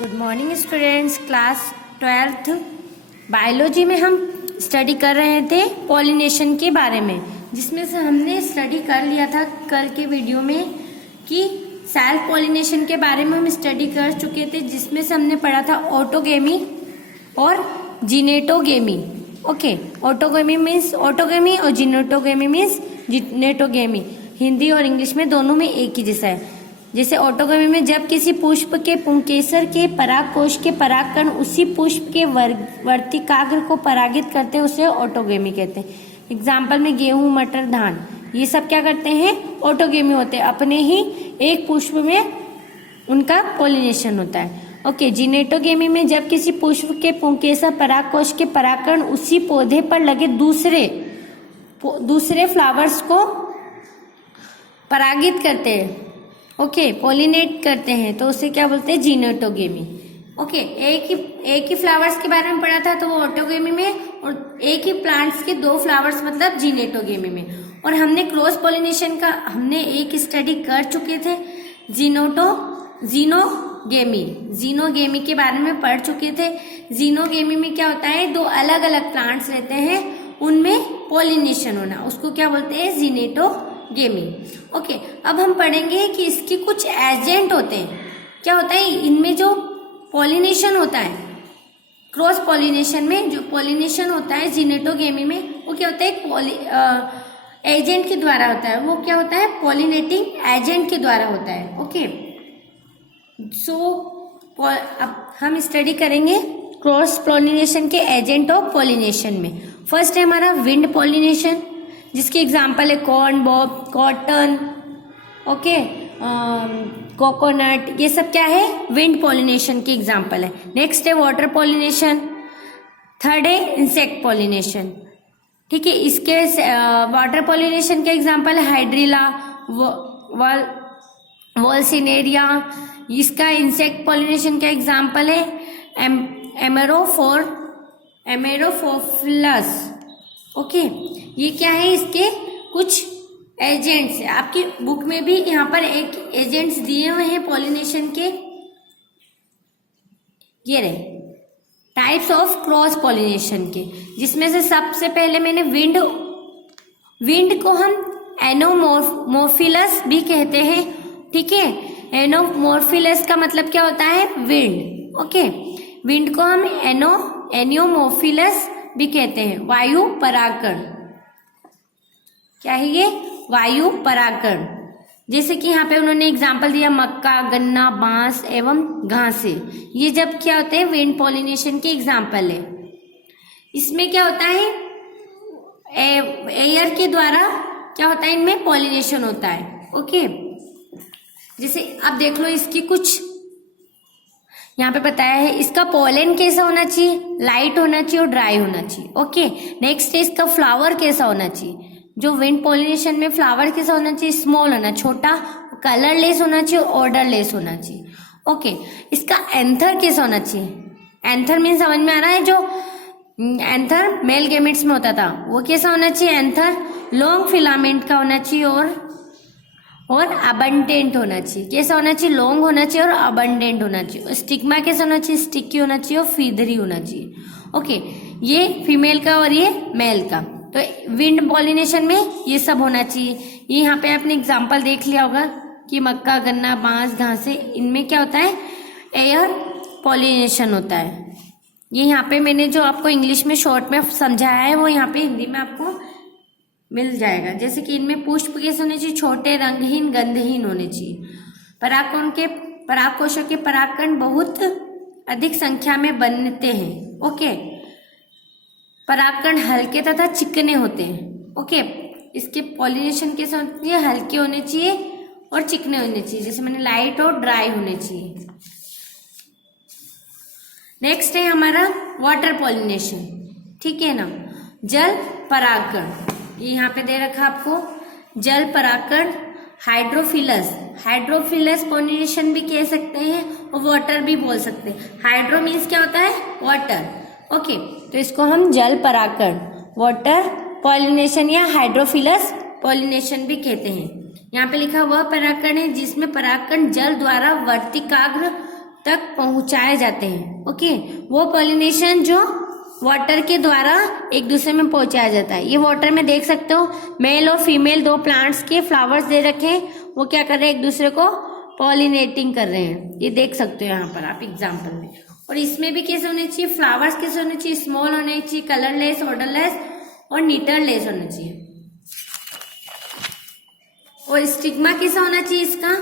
Good morning students. Class 12th biology में हम study कर रहे थे पॉलिनेशन के बारे में, जिसमें से हमने स्टडी कर लिया था कल के वीडियो में कि सेल्फ पॉलिनेशन के बारे में हम स्टडी कर चुके थे, जिसमें से हमने पढ़ा था ऑटोगेमी और जिनेटोगेमी। ओके, ऑटोगेमी मीन्स ऑटोगेमी और जिनेटोगेमी मीन्स जिनेटोगेमी। हिंदी और इंग्लिश में दोनों में एक ही जैसा है। जैसे ऑटोगेमी में जब किसी पुष्प के पुंकेसर के परागकोश के परागकण उसी पुष्प के वर्तिकाग्र को परागित करते हैं, उसे ऑटोगेमी कहते हैं। एग्जाम्पल में गेहूं, मटर, धान, ये सब क्या करते हैं? ऑटोगेमी होते हैं। अपने ही एक पुष्प में उनका पॉलिनेशन होता है। ओके, जिनेटोगेमी में जब किसी पुष्प के पुंकेसर परागकोश के परागकण उसी पौधे पर लगे दूसरे फ्लावर्स को परागित करते हैं, ओके, पॉलिनेट करते हैं, तो उसे क्या बोलते हैं? जिनेटोगेमी। ओके, एक ही फ्लावर्स के बारे में पढ़ा था तो वो ऑटोगेमी में, और एक ही प्लांट्स के दो फ्लावर्स मतलब जिनेटोगेमी में। और हमने क्रॉस पॉलिनेशन का हमने एक स्टडी कर चुके थे, जीनोगेमी के बारे में पढ़ चुके थे। जीनोगेमी में क्या होता है? दो अलग अलग प्लांट्स रहते हैं, उनमें पॉलिनेशन होना, उसको क्या बोलते हैं? जिनेटोगेमी। ओके, अब हम पढ़ेंगे कि इसके कुछ एजेंट होते हैं। क्या होता है इनमें जो पॉलिनेशन होता है, क्रॉस पॉलिनेशन में जो पॉलिनेशन होता है जिनेटोगेमी में, वो क्या होता है? एजेंट के द्वारा होता है। वो क्या होता है? पॉलिनेटिंग एजेंट के द्वारा होता है। ओके, अब हम स्टडी करेंगे क्रॉस पॉलिनेशन के एजेंट ऑफ पॉलिनेशन में। फर्स्ट है हमारा विंड पॉलिनेशन, जिसके एग्जाम्पल है corn, Bob, cotton, okay, coconut, ये सब क्या है? विंड पॉलिनेशन के एग्जाम्पल है। नेक्स्ट है वाटर पॉलिनेशन। थर्ड है इंसेक्ट पॉलिनेशन। ठीक है, इसके वाटर पॉलिनेशन के एग्जाम्पल है हाइड्रिला, वॉल्सिनेरिया। इसका इंसेक्ट पॉलिनेशन का एग्जाम्पल है एमेरोफोफिलस। ओके, ये क्या है? इसके कुछ एजेंट्स है। आपकी बुक में भी यहाँ पर एक एजेंट्स दिए हुए हैं पॉलिनेशन के, ये रहे टाइप्स ऑफ क्रॉस पॉलिनेशन के, जिसमें से सबसे पहले मैंने विंड को हम एनोमोर्फिलस भी कहते हैं। ठीक है, एनोमोर्फिलस का मतलब क्या होता है? विंड। ओके, विंड को हम एनियोमोर्फिलस भी कहते हैं। वायु परागकण, क्या है ये? वायु परागकण। जैसे कि यहाँ पे उन्होंने एग्जाम्पल दिया मक्का, गन्ना, बांस एवं घासे। ये जब क्या होते हैं? विंड पॉलिनेशन के एग्जाम्पल है। इसमें क्या होता है? एयर के द्वारा क्या होता है? इनमें पॉलिनेशन होता है। ओके, जैसे अब देख लो, इसकी कुछ यहाँ पे बताया है। इसका पोलन कैसा होना चाहिए? लाइट होना चाहिए और ड्राई होना चाहिए। ओके, नेक्स्ट है इसका फ्लावर कैसा होना चाहिए? जो विंड पॉलिनेशन में फ्लावर कैसा होना चाहिए? स्मॉल होना, छोटा, कलरलेस होना चाहिए और ऑर्डरलेस होना चाहिए। ओके, इसका एंथर कैसा होना चाहिए? एंथर मीन समझ में आ रहा है? जो एंथर मेल गैमेट्स में होता था, वो कैसा होना चाहिए? एंथर लॉन्ग फिलामेंट का होना चाहिए और अबंडेंट होना चाहिए। कैसा होना चाहिए? लॉन्ग होना चाहिए और अबंडेंट होना चाहिए। स्टिग्मा कैसा होना चाहिए? स्टिकी होना चाहिए और फीदरी होना चाहिए। ओके, ये फीमेल का और ये मेल का। तो विंड पॉलिनेशन में ये सब होना चाहिए। ये यहाँ पे आपने एग्जांपल देख लिया होगा कि मक्का, गन्ना, बांस, घासे, इनमें क्या होता है? एयर पॉलिनेशन होता है। ये यहाँ पे मैंने जो आपको इंग्लिश में शॉर्ट में समझाया है, वो यहाँ पे हिंदी में आपको मिल जाएगा। जैसे कि इनमें पुष्प कैसे होने चाहिए? छोटे, रंगहीन, गंधहीन होने चाहिए। परागकोशों के परागकण बहुत अधिक संख्या में बनते हैं। ओके, परागकण हल्के तथा चिकने होते हैं। ओके, इसके पॉलिनेशन कैसे होती है? हल्के होने चाहिए और चिकने होने चाहिए, जैसे मैंने लाइट और ड्राई होने चाहिए। नेक्स्ट है हमारा वाटर पॉलिनेशन। ठीक है ना, जल परागकण, ये यहाँ पे दे रखा आपको, जल परागकण, हाइड्रोफिलस पॉलिनेशन भी कह सकते हैं और वाटर भी बोल सकते हैं। हाइड्रो मीन्स क्या होता है? वाटर। ओके, तो इसको हम जल परागकण, वाटर पॉलिनेशन या हाइड्रोफिलस पॉलिनेशन भी कहते हैं। यहाँ पे लिखा वह परागकण है जिसमें परागकण जल द्वारा वर्तिकाग्र तक पहुंचाए जाते हैं। ओके, वो पॉलिनेशन जो वाटर के द्वारा एक दूसरे में पहुंचाया जाता है। ये वाटर में देख सकते हो मेल और फीमेल दो प्लांट्स के फ्लावर्स दे रखे हैं, वो क्या कर रहे हैं, एक दूसरे को पॉलिनेटिंग कर रहे हैं। ये देख सकते हो यहाँ पर आप एग्जाम्पल में। और इसमें भी कैसे होने चाहिए, फ्लावर्स कैसे होने चाहिए, स्मॉल होने चाहिए, कलरलेस, ऑर्डरलेस और नीटरलेस होने चाहिए। और स्टिग्मा कैसा होना चाहिए, इसका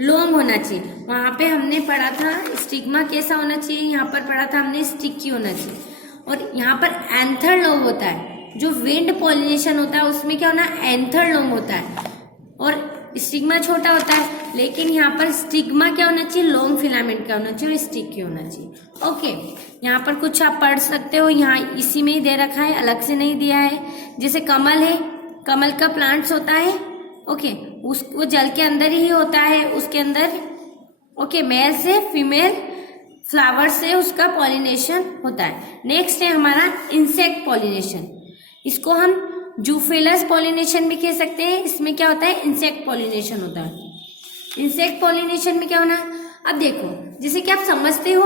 लॉन्ग होना चाहिए। वहां पे हमने पढ़ा था स्टिग्मा कैसा होना चाहिए, यहाँ पर पढ़ा था हमने स्टिकी होना चाहिए। और यहाँ पर एंथर लॉन्ग होता है, जो विंड पॉलिनेशन होता है उसमें क्या होना, एंथर लॉन्ग होता है और स्टिग्मा छोटा होता है। लेकिन यहाँ पर स्टिग्मा क्या होना चाहिए, लॉन्ग फिलामेंट का होना चाहिए और स्टिकी होना चाहिए। ओके, यहाँ पर कुछ आप पढ़ सकते हो, यहाँ इसी में ही दे रखा है, अलग से नहीं दिया है। जैसे कमल है, कमल का प्लांट्स होता है, ओके, वो जल के अंदर ही होता है, उसके अंदर ओके मेल से फीमेल फ्लावर से उसका पॉलिनेशन होता है। नेक्स्ट है हमारा इंसेक्ट पॉलिनेशन, इसको हम जूफिलस पॉलिनेशन भी कह सकते हैं। इसमें क्या होता है, इंसेक्ट पॉलिनेशन होता है। इंसेक्ट पॉलिनेशन में क्या होना है, अब देखो जैसे कि आप समझते हो,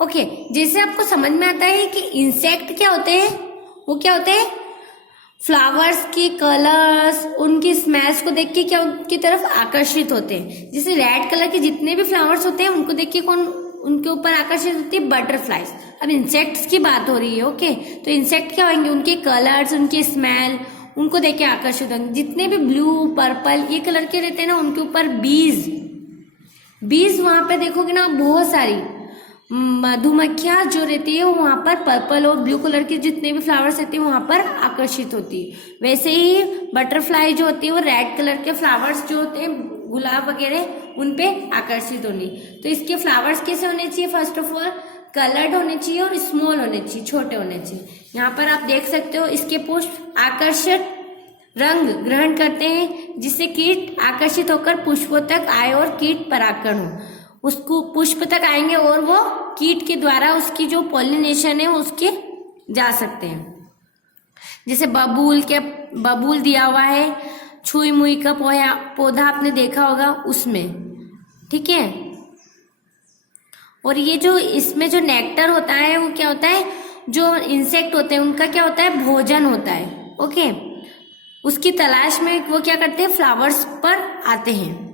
ओके, जैसे आपको समझ में आता है कि इंसेक्ट क्या होते हैं, वो क्या होते हैं, फ्लावर्स की कलर्स, उनकी स्मेल्स को देख के क्या उनकी तरफ आकर्षित होते हैं। जैसे रेड कलर के जितने भी फ्लावर्स होते हैं उनको देख के कौन उनके ऊपर आकर्षित होती है, बटरफ्लाइज। अब इंसेक्ट्स की बात हो रही है, ओके, तो इंसेक्ट क्या होंगे, उनके कलर्स, उनकी स्मेल, उनको देख के आकर्षित होंगे। जितने भी ब्लू, पर्पल ये कलर के रहते हैं ना, उनके ऊपर बीज वहां पे देखोगे ना, बहुत सारी मधुमक्खियां जो रहती है वो वहां पर पर्पल और ब्लू कलर के जितने भी फ्लावर्स रहते हैं वहां पर आकर्षित होती है। वैसे ही बटरफ्लाई जो होती है वो रेड कलर के फ्लावर्स जो होते हैं, गुलाब वगैरह, उन पे आकर्षित होनी। तो इसके फ्लावर्स कैसे होने चाहिए, फर्स्ट ऑफ ऑल कलर्ड होने चाहिए और स्मॉल होने चाहिए, छोटे होने चाहिए। यहाँ पर आप देख सकते हो इसके पुष्प आकर्षक रंग ग्रहण करते हैं, जिससे कीट आकर्षित होकर पुष्पों तक आए और कीट परागण हो, उसको पुष्प तक आएंगे और वो कीट के द्वारा उसकी जो पॉलिनेशन है उसके जा सकते हैं। जैसे बबूल दिया हुआ है, छुई मुई का पौधा आपने देखा होगा उसमें, ठीक है। और ये जो इसमें जो नेक्टर होता है वो क्या होता है, जो इंसेक्ट होते हैं उनका क्या होता है, भोजन होता है। ओके, उसकी तलाश में वो क्या करते हैं, फ्लावर्स पर आते हैं।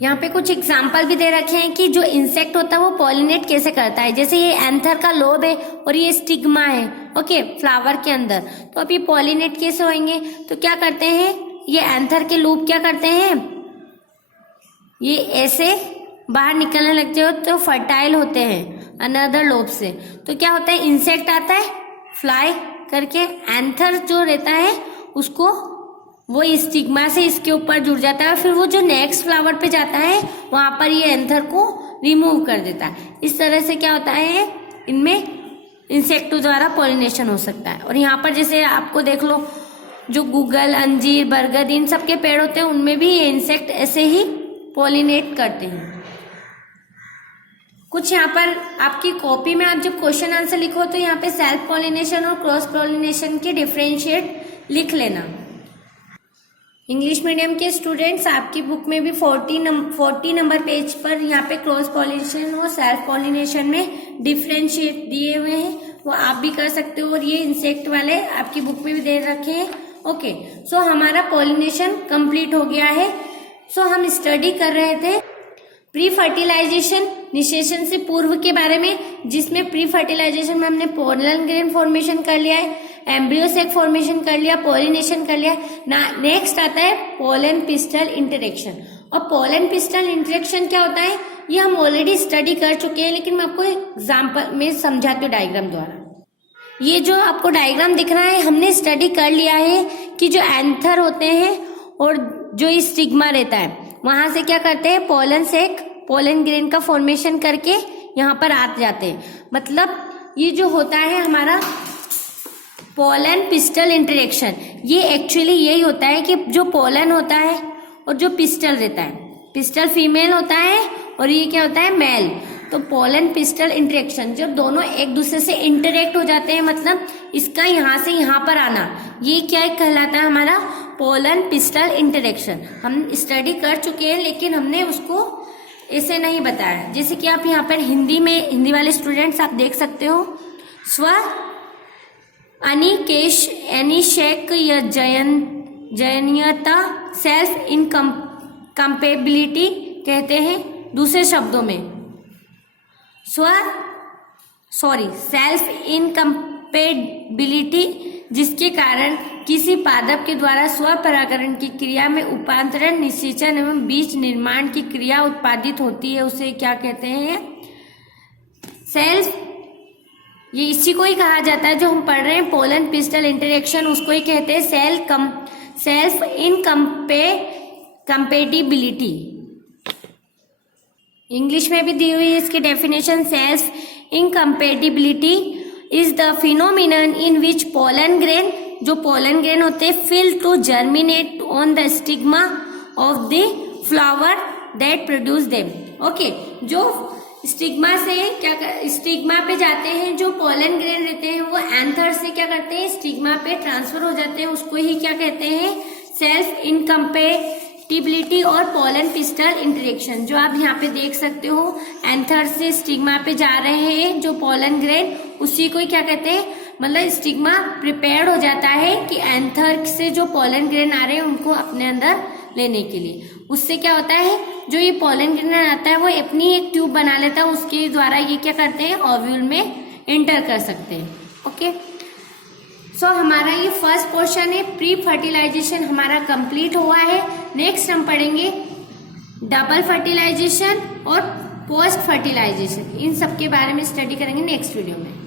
यहाँ पे कुछ एग्जाम्पल भी दे रखे हैं कि जो इंसेक्ट होता है वो पॉलिनेट कैसे करता है। जैसे ये एंथर का लोब है और ये स्टिग्मा है, ओके, फ्लावर के अंदर। तो अब ये पॉलिनेट कैसे होंगे, तो क्या करते हैं, ये एंथर के लूप क्या करते हैं, ये ऐसे बाहर निकलने लगते हो तो फर्टाइल होते हैं अनदर लोब से। तो क्या होता है, इंसेक्ट आता है फ्लाई करके, एंथर जो रहता है उसको वो स्टिग्मा से इसके ऊपर जुड़ जाता है, फिर वो जो नेक्स्ट फ्लावर पे जाता है वहां पर ये एंथर को रिमूव कर देता है। इस तरह से क्या होता है, इनमें इंसेक्टों द्वारा पॉलिनेशन हो सकता है। और यहाँ पर जैसे आपको देख लो, जो गूगल, अंजीर, बरगद, इन सब के पेड़ होते हैं उनमें भी ये इंसेक्ट ऐसे ही पॉलिनेट करते हैं। कुछ यहाँ पर आपकी कॉपी में आप जब क्वेश्चन आंसर लिखो तो यहाँ पे सेल्फ पॉलिनेशन और क्रॉस पॉलिनेशन के डिफरेंशिएट लिख लेना। इंग्लिश मीडियम के स्टूडेंट्स, आपकी बुक में भी 40 नंबर पेज पर यहाँ पे क्रॉस पॉलिनेशन और सेल्फ पॉलिनेशन में डिफरेंशिएट दिए हुए हैं, वो आप भी कर सकते हो। और ये इंसेक्ट वाले आपकी बुक में भी दे रखे हैं। ओके, सो हमारा पॉलिनेशन कंप्लीट हो गया है। सो हम स्टडी कर रहे थे प्री फर्टिलाइजेशन, निषेचन से पूर्व के बारे में, जिसमें प्री फर्टिलाइजेशन में हमने पोलन ग्रेन फॉर्मेशन कर लिया है, एम्ब्रियो सेक फॉर्मेशन कर लिया, पॉलिनेशन कर लिया। नेक्स्ट आता है पोलन पिस्टल इंटरेक्शन। और पोलन पिस्टल इंटरेक्शन क्या होता है, ये हम ऑलरेडी स्टडी कर चुके हैं, लेकिन मैं आपको एग्जाम्पल में समझाती हूँ डायग्राम द्वारा। ये जो आपको डायग्राम दिख रहा है, हमने स्टडी कर लिया है कि जो एंथर होते हैं और जो स्टिग्मा रहता है, वहां से क्या करते हैं, पोलन सेक, पोलन ग्रेन का फॉर्मेशन करके यहाँ पर आ जाते हैं। मतलब ये जो होता है हमारा पोलन पिस्टल इंटरेक्शन, ये एक्चुअली यही होता है कि जो पोलन होता है और जो पिस्टल रहता है, पिस्टल फीमेल होता है और ये क्या होता है, मेल। तो पोलन पिस्टल इंटरेक्शन, जब दोनों एक दूसरे से इंटरेक्ट हो जाते हैं, मतलब इसका यहाँ से यहाँ पर आना, ये क्या कहलाता है, हमारा पोलन पिस्टल इंटरेक्शन। हम स्टडी कर चुके हैं लेकिन हमने उसको ऐसे नहीं बताया। जैसे कि आप यहाँ पर हिंदी वाले स्टूडेंट्स आप देख सकते हो, स्व अनिकेश अनिशेक या जयनीयता सेल्फ इनकम्पेबिलिटी कहते हैं। दूसरे शब्दों में सेल्फ इनकम्पेबिलिटी, जिसके कारण किसी पादप के द्वारा स्वपरागण की क्रिया में उपांतरण, निषेचन एवं बीज निर्माण की क्रिया उत्पादित होती है, उसे क्या कहते हैं? सेल्फ। ये इसी को ही कहा जाता है जो हम पढ़ रहे हैं पोलन पिस्टल इंटरेक्शन, उसको ही कहते हैं सेल्फ इनकम्पेटिबिलिटी। इंग्लिश में भी दी हुई है इसकी definition. Self incompatibility is the phenomenon in which pollen grain, जो पोलन ग्रेन होते हैं, fail to germinate on the stigma of the flower that produce them. Okay, जो स्टिग्मा पे जाते हैं, जो पोलन ग्रेन रहते हैं वो एंथर से क्या करते हैं, स्टिग्मा पे ट्रांसफर हो जाते हैं, उसको ही क्या कहते हैं? सेल्फ इनकम्पेटिबिलिटी और पोलन पिस्टल इंटरेक्शन। जो आप यहाँ पे देख सकते हो, एंथर से स्टिग्मा पे जा रहे हैं जो पोलन ग्रेन, उसी को ही क्या कहते हैं? मतलब स्टिग्मा प्रिपेयर्ड हो जाता है कि एंथर से जो पोलन ग्रेन आ रहे हैं उनको अपने अंदर लेने के लिए। उससे क्या होता है, जो ये पोलन ग्रेन आता है वो अपनी एक ट्यूब बना लेता है, उसके द्वारा ये क्या करते हैं? ओव्यूल में एंटर कर सकते हैं। ओके, सो हमारा ये फर्स्ट पोर्शन है, प्री फर्टिलाइजेशन हमारा कंप्लीट हुआ है। नेक्स्ट हम पढ़ेंगे डबल फर्टिलाइजेशन और पोस्ट फर्टिलाइजेशन, इन सब के बारे में स्टडी करेंगे नेक्स्ट वीडियो में।